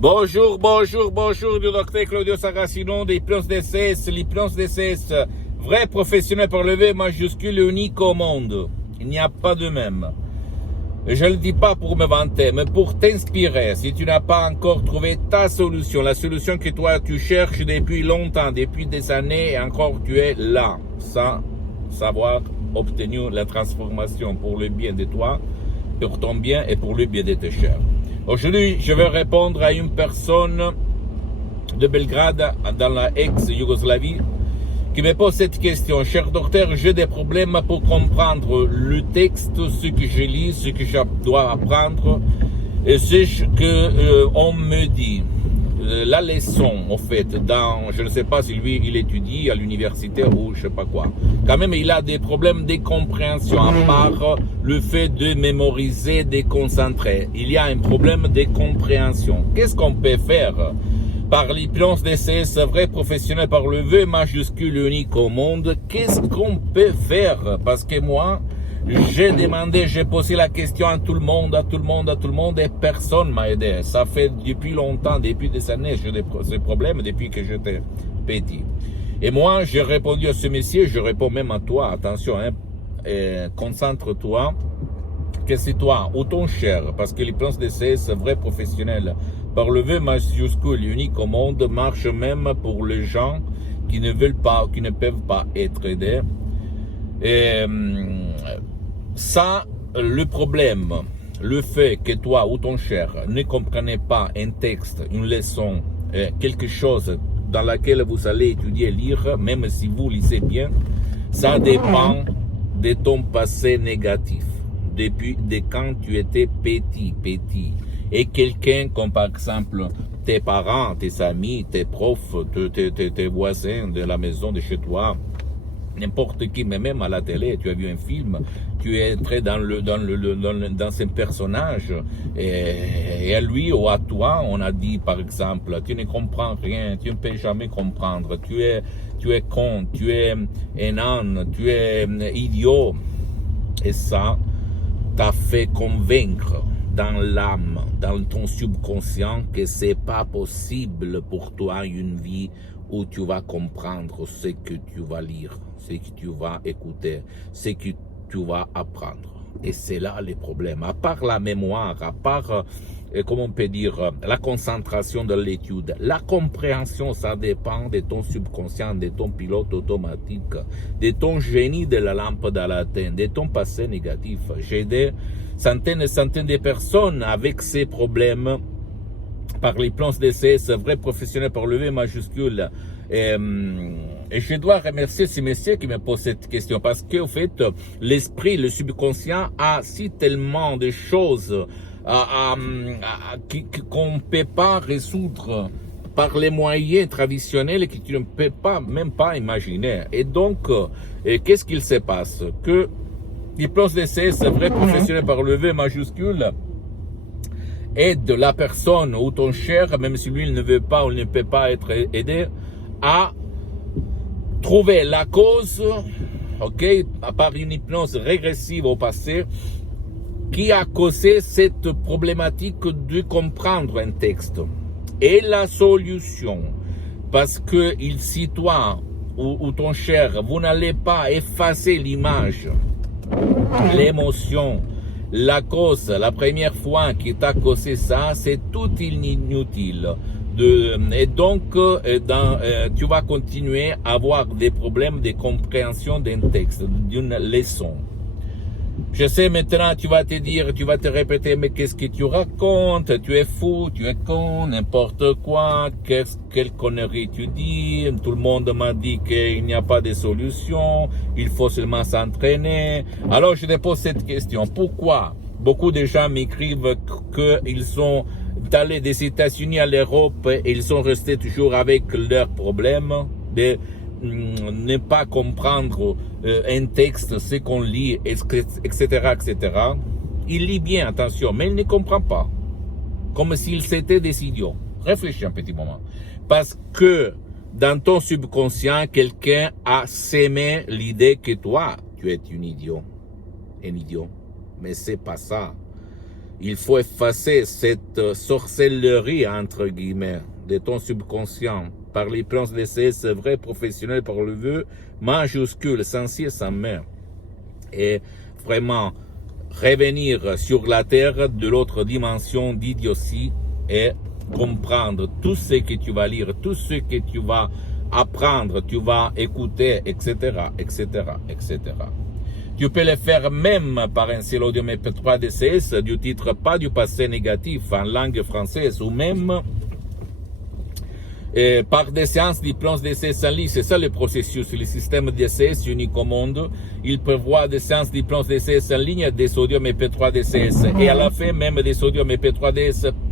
Bonjour, du docteur Claudio Saracino d'Hypnose DCS, l'hypnose DCS, vrai professionnel par le V majuscule unique au monde. Il n'y a pas de même. Je ne le dis pas pour me vanter, mais pour t'inspirer. Si tu n'as pas encore trouvé ta solution, la solution que toi tu cherches depuis longtemps, depuis des années, et encore tu es là, sans savoir obtenir la transformation pour le bien de toi, pour ton bien et pour le bien de tes chers. Aujourd'hui, je vais répondre à une personne de Belgrade, dans la ex-Yougoslavie, qui me pose cette question. Cher docteur, j'ai des problèmes pour comprendre le texte, ce que je lis, ce que je dois apprendre, et ce qu'on me dit. La leçon, en fait, je ne sais pas si lui, il étudie à l'université ou je sais pas quoi. Quand même, il a des problèmes de compréhension, à part le fait de mémoriser, de concentrer. Il y a un problème de compréhension. Qu'est-ce qu'on peut faire par l'hypnose DCS, vrai professionnel par le V majuscule unique au monde? Qu'est-ce qu'on peut faire? Parce que moi, j'ai demandé, j'ai posé la question à tout le monde, et personne m'a aidé. Ça fait depuis longtemps, depuis des années, j'ai ces problèmes depuis que j'étais petit. Et moi, j'ai répondu à ce monsieur, je réponds même à toi, attention, concentre-toi, que c'est toi ou ton cher, parce que l'hypnose DCS, vrai professionnel, par le V majuscule unique au monde, marche même pour les gens qui ne veulent pas, qui ne peuvent pas être aidés. Et ça, le problème, le fait que toi ou ton cher ne comprenez pas un texte, une leçon, quelque chose dans laquelle vous allez étudier, lire, même si vous lisez bien, ça dépend de ton passé négatif, depuis quand tu étais petit. Et quelqu'un comme par exemple tes parents, tes amis, tes profs, tes voisins de la maison de chez toi, n'importe qui, mais même à la télé, tu as vu un film, tu es entré dans ce personnage, et à lui ou à toi, on a dit par exemple, tu ne comprends rien, tu ne peux jamais comprendre, tu es con, tu es un âne, tu es idiot. Et ça t'a fait convaincre dans l'âme, dans ton subconscient, que c'est pas possible pour toi une vie où tu vas comprendre ce que tu vas lire, ce que tu vas écouter, ce que tu vas apprendre. Et c'est là le problème. À part la mémoire, à part, comment on peut dire, la concentration de l'étude, la compréhension, ça dépend de ton subconscient, de ton pilote automatique, de ton génie de la lampe d'Aladin, de ton passé négatif. J'ai aidé centaines et centaines de personnes avec ces problèmes par l'hypnose DCS, vrai professionnel par le V majuscule. Et je dois remercier ce monsieur qui me pose cette question, parce qu'en fait, l'esprit, le subconscient a si tellement de choses qu'on ne peut pas résoudre par les moyens traditionnels que tu ne peux pas, même pas imaginer. Et donc, qu'est-ce qu'il se passe? Que l'hypnose DCS, vrai professionnel par le V majuscule, aide la personne ou ton cher, même si lui il ne veut pas ou il ne peut pas être aidé, à trouver la cause, ok, par une hypnose régressive au passé, qui a causé cette problématique de comprendre un texte. Et la solution, parce que si toi ou ton cher, vous n'allez pas effacer l'image, l'émotion, la cause, la première fois qui t'a causé ça, c'est tout inutile. Et donc, tu vas continuer à avoir des problèmes de compréhension d'un texte, d'une leçon. Je sais maintenant, tu vas te répéter, mais qu'est-ce que tu racontes? Tu es fou, tu es con, n'importe quoi, quelle connerie tu dis? Tout le monde m'a dit qu'il n'y a pas de solution, il faut seulement s'entraîner. Alors je te pose cette question, pourquoi beaucoup de gens m'écrivent qu'ils sont allés des États-Unis à l'Europe et ils sont restés toujours avec leurs problèmes de ne pas comprendre un texte, ce qu'on lit, etc., etc. Il lit bien, attention, mais il ne comprend pas. Comme s'ils étaient des idiots. Réfléchis un petit moment. Parce que dans ton subconscient, quelqu'un a sémé l'idée que toi, tu es un idiot. Mais c'est pas ça. Il faut effacer cette sorcellerie, entre guillemets, de ton subconscient par l'hypnose DCS vrai professionnel par le vœu majuscule, sans ci et sans mais. Et vraiment revenir sur la terre de l'autre dimension d'idiotie et comprendre tout ce que tu vas lire, tout ce que tu vas apprendre, tu vas écouter, etc., etc., etc. Tu peux le faire même par un seul audio MP3 DCS du titre pas du passé négatif en langue française ou même par des séances d'hypnose DCS en ligne. C'est ça le processus. Le système DCS unique au monde, il prévoit des séances d'hypnose DCS en ligne, des audios MP3 DCS et à la fin même des audios MP3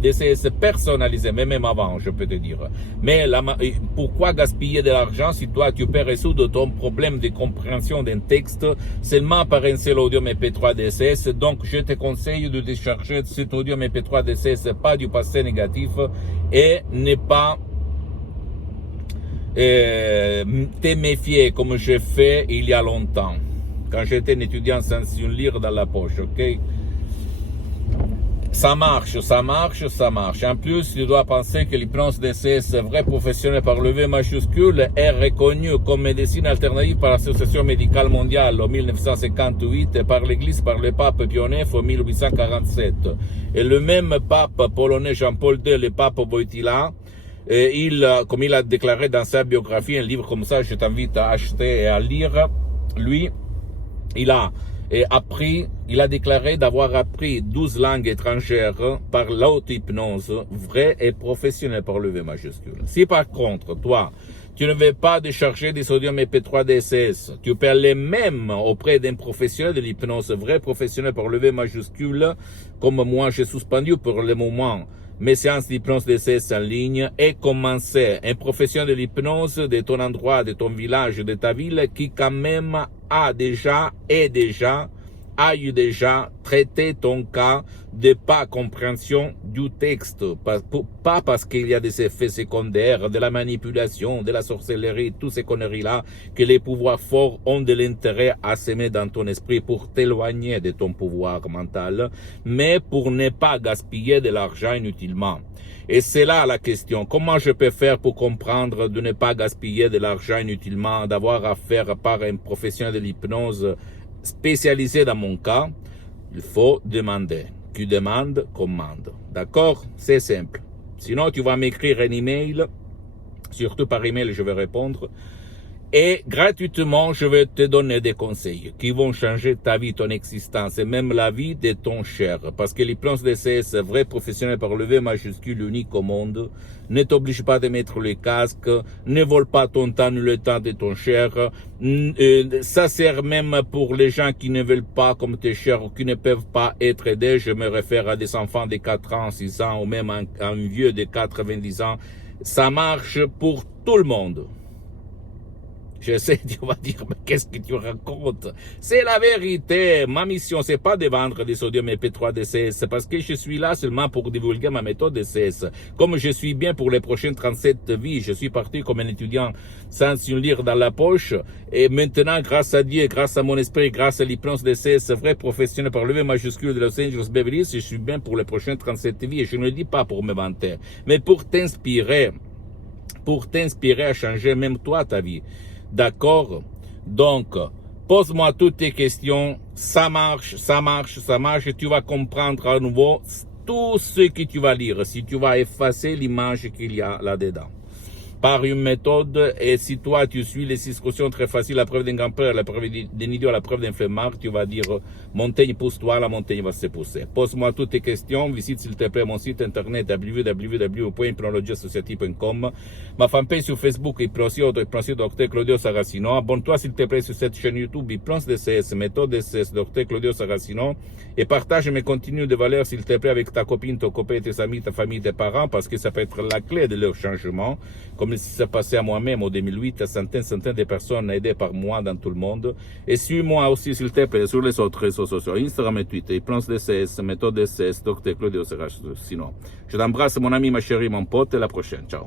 DCS personnalisés, mais même avant, je peux te dire. Mais pourquoi gaspiller de l'argent si toi tu peux résoudre ton problème de compréhension d'un texte seulement par un seul audio MP3 DCS? Donc je te conseille de télécharger cet audio MP3 DCS pas du passé négatif et ne pas te méfier comme j'ai fait il y a longtemps, quand j'étais un étudiant sans une lire dans la poche, ok? Ça marche, ça marche, ça marche. En plus, tu dois penser que l'hypnose DCS vrai professionnel par le V majuscule est reconnue comme médecine alternative par l'Association médicale mondiale en 1958 et par l'Église, par le pape Pie IX en 1847. Et le même pape polonais Jean-Paul II, le pape Wojtyła, et comme il a déclaré dans sa biographie, un livre comme ça, je t'invite à acheter et à lire, lui, il a déclaré d'avoir appris 12 langues étrangères par l'auto-hypnose vraie et professionnelle par le V majuscule. Si par contre, toi, tu ne veux pas décharger des sodium MP3 DCS, tu peux aller même auprès d'un professionnel de l'hypnose vrai professionnel par le V majuscule, comme moi j'ai suspendu pour le moment mes séances d'hypnose DCS en ligne et commencer un professionnel de l'hypnose de ton endroit, de ton village, de ta ville qui quand même a déjà traité ton cas de pas compréhension du texte, pas parce qu'il y a des effets secondaires, de la manipulation, de la sorcellerie, toutes ces conneries-là, que les pouvoirs forts ont de l'intérêt à s'aimer dans ton esprit pour t'éloigner de ton pouvoir mental, mais pour ne pas gaspiller de l'argent inutilement. Et c'est là la question. Comment je peux faire pour comprendre de ne pas gaspiller de l'argent inutilement, d'avoir affaire par un professionnel de l'hypnose spécialisé dans mon cas? Il faut demander. Qui demande, commande. D'accord? C'est simple. Sinon, tu vas m'écrire un email. Surtout par email, je vais répondre. Et gratuitement, je vais te donner des conseils qui vont changer ta vie, ton existence et même la vie de ton cher. Parce que l'hypnose DCS, vrai professionnel par le V majuscule unique au monde, ne t'oblige pas de mettre le casque, ne vole pas ton temps ni le temps de ton cher. Ça sert même pour les gens qui ne veulent pas comme tes chers ou qui ne peuvent pas être aidés. Je me réfère à des enfants de 4 ans, 6 ans ou même un vieux de 90 ans. Ça marche pour tout le monde. Je sais, tu vas dire, mais qu'est-ce que tu racontes? C'est la vérité. Ma mission, c'est pas de vendre des sodium MP3 DCS, parce que je suis là seulement pour divulguer ma méthode DCS. Comme je suis bien pour les prochaines 37 vies, je suis parti comme un étudiant sans une lire dans la poche. Et maintenant, grâce à Dieu, grâce à mon esprit, grâce à l'hypnose DCS, vrai professionnel par le V majuscule de Los Angeles Beverly Hills, je suis bien pour les prochaines 37 vies. Et je ne le dis pas pour me vanter, mais pour t'inspirer à changer même toi ta vie. D'accord? Donc, pose-moi toutes tes questions. Ça marche. Tu vas comprendre à nouveau tout ce que tu vas lire. Si tu vas effacer l'image qu'il y a là-dedans. Par une méthode, et si toi tu suis les 6 questions très faciles, la preuve d'un grand-père, la preuve d'un idiot, la preuve d'un flemmard, tu vas dire montagne pousse-toi, la montagne va se pousser. Pose-moi toutes tes questions, visite s'il te plaît mon site internet www.hypnologieassociative.com, ma fanpage sur Facebook Hypnosio Dr Claudio Saracino. Abonne-toi s'il te plaît sur cette chaîne YouTube Hypnose DCS, méthode DCS Dr Claudio Saracino, et partage mes contenus de valeur s'il te plaît avec ta copine, ton copain, tes amis, ta famille, tes parents, parce que ça peut être la clé de leur changement. Comme ce qui s'est passé à moi-même en 2008, centaines de personnes aidées par moi dans tout le monde. Et suis-moi aussi, s'il te plaît, sur les autres réseaux sociaux, Instagram et Twitter, Hypnose DCS, méthode DCS, Dr Claudio Saracino. Je t'embrasse, mon ami, ma chérie, mon pote, et à la prochaine. Ciao.